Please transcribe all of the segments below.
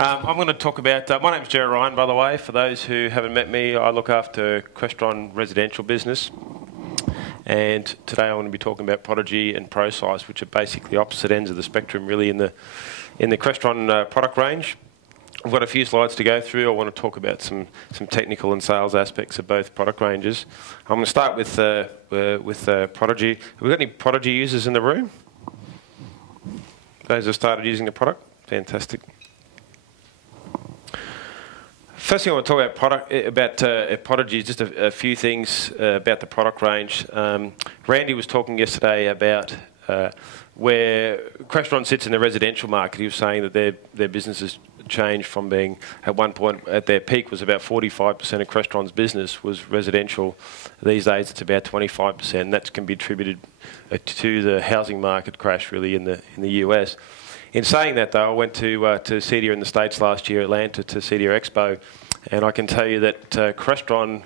I'm going to talk about, my name's Gerrit Ryan, by the way. For those who haven't met me, I look after Crestron residential business. And today I want to be talking about Prodigy and ProSize, which are basically opposite ends of the spectrum, really, in the Crestron product range. I've got a few slides to go through. I want to talk about some technical and sales aspects of both product ranges. I'm going to start with Prodigy. Have we got any Prodigy users in the room? Those who have started using the product? Fantastic. First thing I want to talk about Prodigy is just a few things about the product range. Randy was talking yesterday about where Crestron sits in the residential market. He was saying that their business has changed from being, at one point, at their peak, was about 45% of Crestron's business was residential. These days it's about 25%. That can be attributed to the housing market crash, really, in the US. In saying that, though, I went to CEDIA in the States last year, Atlanta, to CEDIA Expo, and I can tell you that Crestron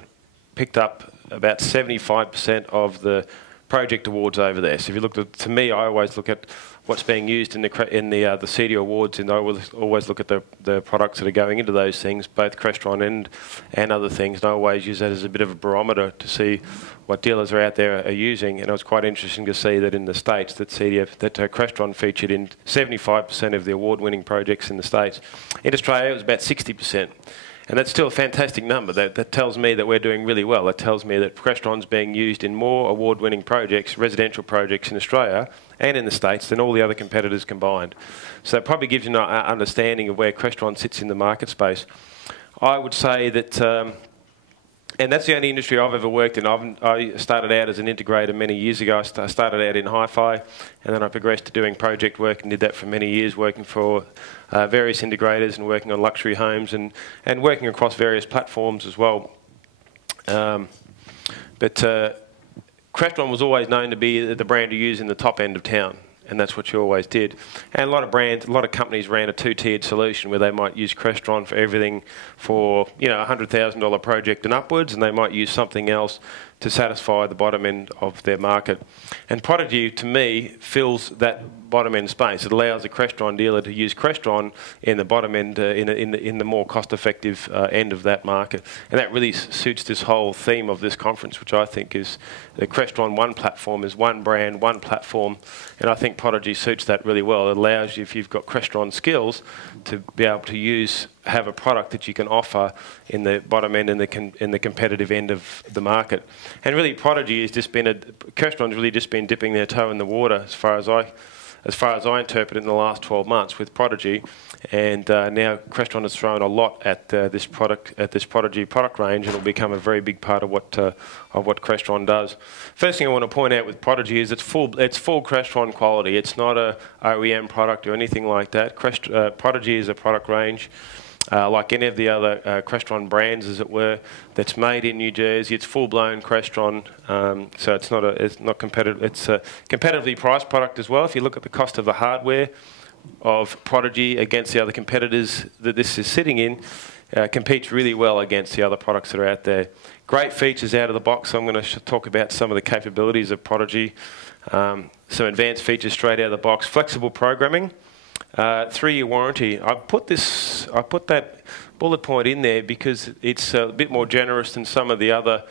picked up about 75% of the project awards over there. So if you look at, to me, I always look at what's being used in the CEDIA awards, and I always look at the products that are going into those things, both Crestron and other things. And I always use that as a bit of a barometer to see what dealers are out there are using. And it was quite interesting to see that in the States that Crestron featured in 75% of the award-winning projects in the States. In Australia, it was about 60%. And that's still a fantastic number. That tells me that we're doing really well. It tells me that Crestron's being used in more award-winning projects, residential projects in Australia and in the States than all the other competitors combined. So it probably gives you an understanding of where Crestron sits in the market space. I would say that, and that's the only industry I've ever worked in. I started out as an integrator many years ago. I started out in hi-fi, and then I progressed to doing project work and did that for many years, working for various integrators and working on luxury homes and working across various platforms as well. But Crestron was always known to be the brand you use in the top end of town, and that's what you always did. And a lot of companies ran a two-tiered solution where they might use Crestron for everything for, you know, a $100,000 project and upwards, and they might use something else to satisfy the bottom end of their market. And Prodigy, to me, fills that bottom end space. It allows a Crestron dealer to use Crestron in the bottom end, in the more cost-effective end of that market. And that really suits this whole theme of this conference, which I think is the Crestron one platform, is one brand, one platform. And I think Prodigy suits that really well. It allows you, if you've got Crestron skills, to be able to have a product that you can offer in the bottom end, in the competitive end of the market. And really, Prodigy has just been Crestron's really just been dipping their toe in the water, as far as I interpret it, in the last 12 months with Prodigy. And now Crestron has thrown a lot at this Prodigy product range, and it'll become a very big part of what Crestron does. First thing I want to point out with Prodigy is it's full Crestron quality. It's not a OEM product or anything like that. Prodigy is a product range, like any of the other Crestron brands, as it were, that's made in New Jersey. It's full-blown Crestron, so it's not competitive. It's a competitively priced product as well. If you look at the cost of the hardware of Prodigy against the other competitors that this is sitting in, competes really well against the other products that are out there. Great features out of the box. So I'm going to talk about some of the capabilities of Prodigy. Some advanced features straight out of the box. Flexible programming. 3-year warranty. I put that bullet point in there because it's a bit more generous than some of the other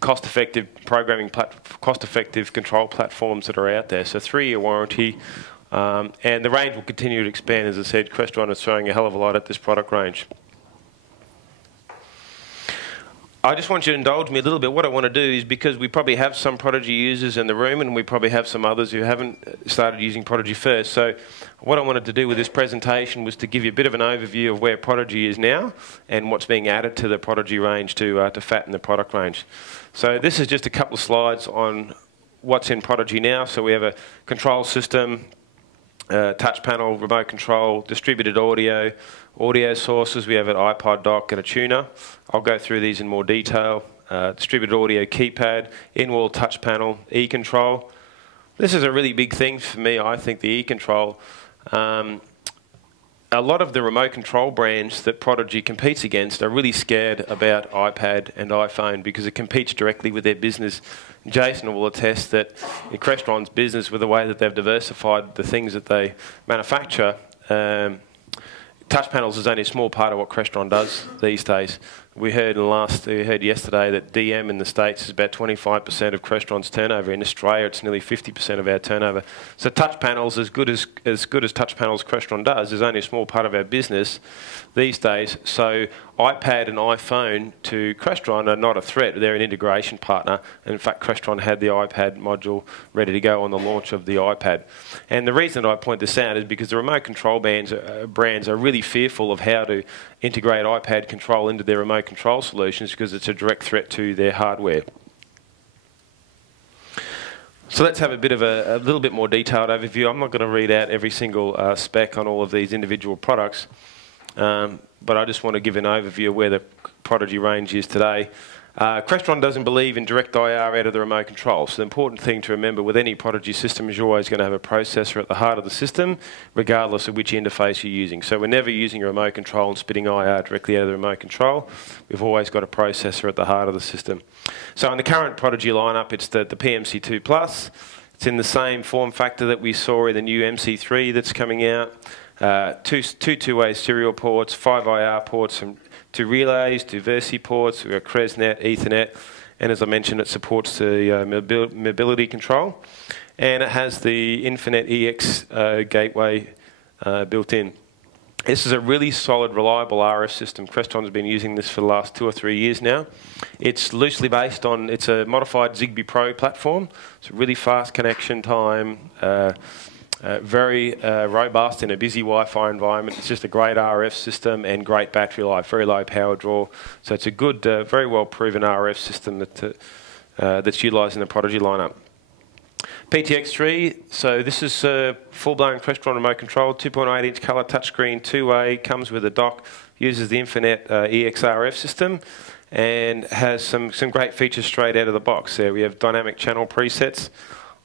cost-effective control platforms that are out there. So 3-year warranty, and the range will continue to expand. As I said, Crestron is throwing a hell of a lot at this product range. I just want you to indulge me a little bit. What I want to do is, because we probably have some Prodigy users in the room and we probably have some others who haven't started using Prodigy first. So what I wanted to do with this presentation was to give you a bit of an overview of where Prodigy is now and what's being added to the Prodigy range to fatten the product range. So this is just a couple of slides on what's in Prodigy now. So we have a control system, touch panel, remote control, distributed audio sources. We have an iPod dock and a tuner. I'll go through these in more detail. Distributed audio keypad, in-wall touch panel, e-control. This is a really big thing for me, I think, the e-control. A lot of the remote control brands that Prodigy competes against are really scared about iPad and iPhone because it competes directly with their business. Jason will attest that in Crestron's business, with the way that they've diversified the things that they manufacture, touch panels is only a small part of what Crestron does these days. We heard yesterday that DM in the States is about 25% of Crestron's turnover. In Australia, it's nearly 50% of our turnover. So touch panels, as good as touch panels Crestron does, is only a small part of our business these days. So iPad and iPhone to Crestron are not a threat. They're an integration partner. And in fact, Crestron had the iPad module ready to go on the launch of the iPad. And the reason that I point this out is because the remote control brands are really fearful of how to integrate iPad control into their remote control solutions because it's a direct threat to their hardware. So let's have a bit of a little bit more detailed overview. I'm not going to read out every single spec on all of these individual products, but I just want to give an overview of where the Prodigy range is today. Crestron doesn't believe in direct IR out of the remote control. So the important thing to remember with any Prodigy system is you're always going to have a processor at the heart of the system, regardless of which interface you're using. So we're never using a remote control and spitting IR directly out of the remote control. We've always got a processor at the heart of the system. So in the current Prodigy lineup, it's the PMC2 Plus. It's in the same form factor that we saw in the new MC3 that's coming out. Two two-way serial ports, 5 IR ports, and 2 relays, 2 Versi ports. We've got CresNet, Ethernet, and as I mentioned, it supports the mobility control, and it has the Infinite EX gateway built in. This is a really solid, reliable RF system. Crestron's been using this for the last 2 or 3 years now. It's loosely based on, it's a modified Zigbee Pro platform. It's a really fast connection time, very robust in a busy Wi-Fi environment. It's just a great RF system and great battery life, very low power draw. So it's a good, very well proven RF system that's utilised in the Prodigy lineup. PTX3, so this is full-blown Crestron remote control, 2.8-inch colour touchscreen, 2-way, comes with a dock, uses the Infinite EX RF system, and has some great features straight out of the box. There we have dynamic channel presets.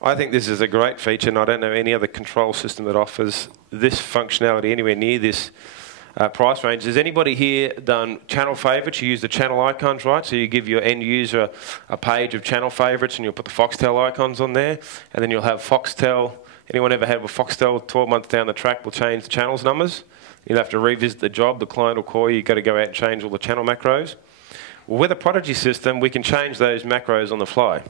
I think this is a great feature, and I don't know any other control system that offers this functionality anywhere near this price range. Has anybody here done channel favourites? You use the channel icons, right? So you give your end user a page of channel favourites and you'll put the Foxtel icons on there, and then you'll have Foxtel. Anyone ever had a Foxtel 12 months down the track will change the channels numbers? You'll have to revisit the job. The client will call you. You've got to go out and change all the channel macros. Well, with a Prodigy system, we can change those macros on the fly.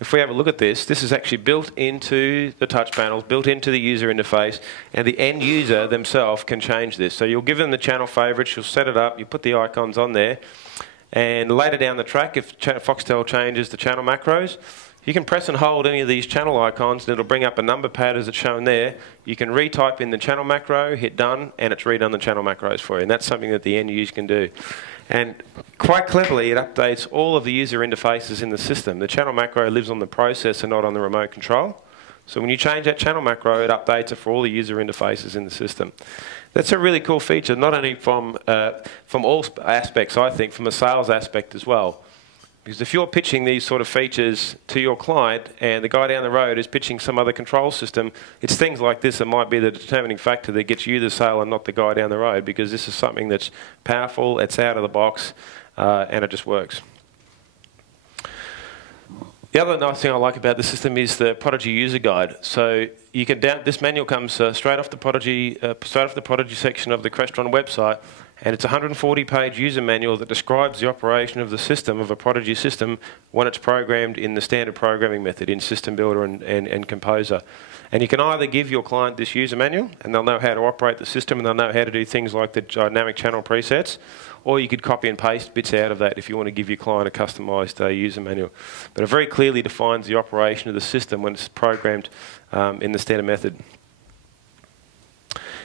If we have a look at this, this is actually built into the touch panels, built into the user interface, and the end user themselves can change this. So you'll give them the channel favourites, you'll set it up, you put the icons on there, and later down the track, if Foxtel changes the channel macros, you can press and hold any of these channel icons, and it'll bring up a number pad as it's shown there. You can retype in the channel macro, hit done, and it's redone the channel macros for you. And that's something that the end user can do. And quite cleverly, it updates all of the user interfaces in the system. The channel macro lives on the processor, not on the remote control. So when you change that channel macro, it updates it for all the user interfaces in the system. That's a really cool feature, not only from all aspects, I think, from a sales aspect as well. Because if you're pitching these sort of features to your client and the guy down the road is pitching some other control system, it's things like this that might be the determining factor that gets you the sale and not the guy down the road, because this is something that's powerful, it's out of the box, and it just works. The other nice thing I like about the system is the Prodigy user guide. So you can this manual comes straight off the Prodigy section of the Crestron website, and it's a 140-page user manual that describes the operation of the system, of a Prodigy system, when it's programmed in the standard programming method in System Builder and Composer. And you can either give your client this user manual, and they'll know how to operate the system, and they'll know how to do things like the dynamic channel presets, or you could copy and paste bits out of that if you want to give your client a customised user manual. But it very clearly defines the operation of the system when it's programmed in the standard method.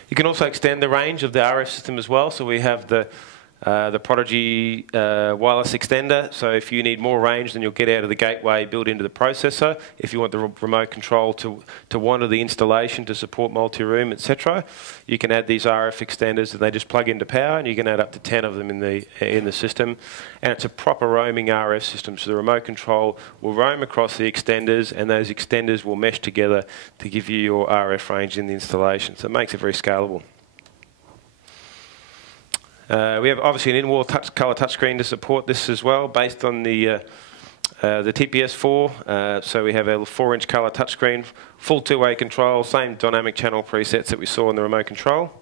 You can also extend the range of the RF system as well. So we have the Prodigy wireless extender. So if you need more range than you'll get out of the gateway built into the processor, if you want the remote control to wander the installation to support multi-room, etc., you can add these RF extenders, and they just plug into power, and you can add up to 10 of them in the system. And it's a proper roaming RF system. So the remote control will roam across the extenders, and those extenders will mesh together to give you your RF range in the installation. So it makes it very scalable. We have obviously an in-wall colour touchscreen to support this as well, based on the TPS4. So we have a 4-inch colour touchscreen, full two-way control, same dynamic channel presets that we saw in the remote control.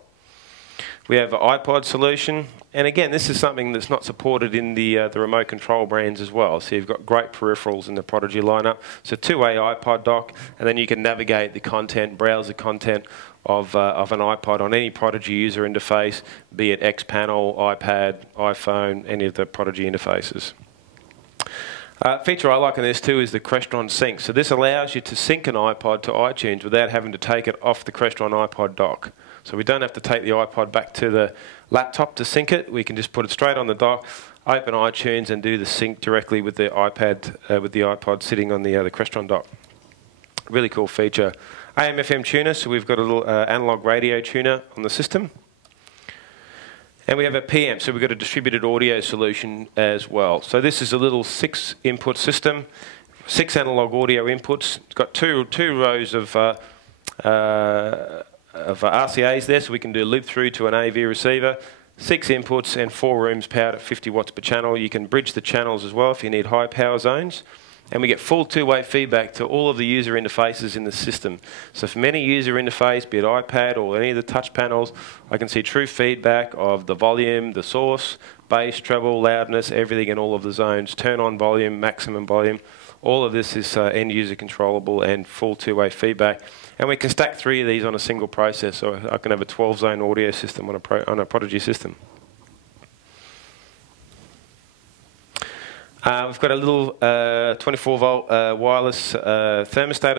We have an iPod solution, and again, this is something that's not supported in the remote control brands as well. So you've got great peripherals in the Prodigy lineup. So two-way iPod dock, and then you can navigate the content, browse the content of an iPod on any Prodigy user interface, be it Xpanel, iPad, iPhone, any of the Prodigy interfaces. Feature I like on this too is the Crestron Sync. So this allows you to sync an iPod to iTunes without having to take it off the Crestron iPod dock. So we don't have to take the iPod back to the laptop to sync it. We can just put it straight on the dock, open iTunes, and do the sync directly with the iPad, with the iPod sitting on the Crestron dock. Really cool feature. AM/FM tuner, so we've got a little analog radio tuner on the system. And we have a PM, so we've got a distributed audio solution as well. So this is a little 6-input system, 6 analog audio inputs. It's got two rows of RCAs there, so we can do loop through to an AV receiver. 6 inputs and 4 rooms powered at 50 watts per channel. You can bridge the channels as well if you need high power zones. And we get full two-way feedback to all of the user interfaces in the system. So from any user interface, be it iPad or any of the touch panels, I can see true feedback of the volume, the source, bass, treble, loudness, everything in all of the zones. Turn on volume, maximum volume. All of this is end-user controllable and full two-way feedback. And we can stack 3 of these on a single processor. So I can have a 12-zone audio system on a Prodigy system. We've got a little 24-volt wireless thermostat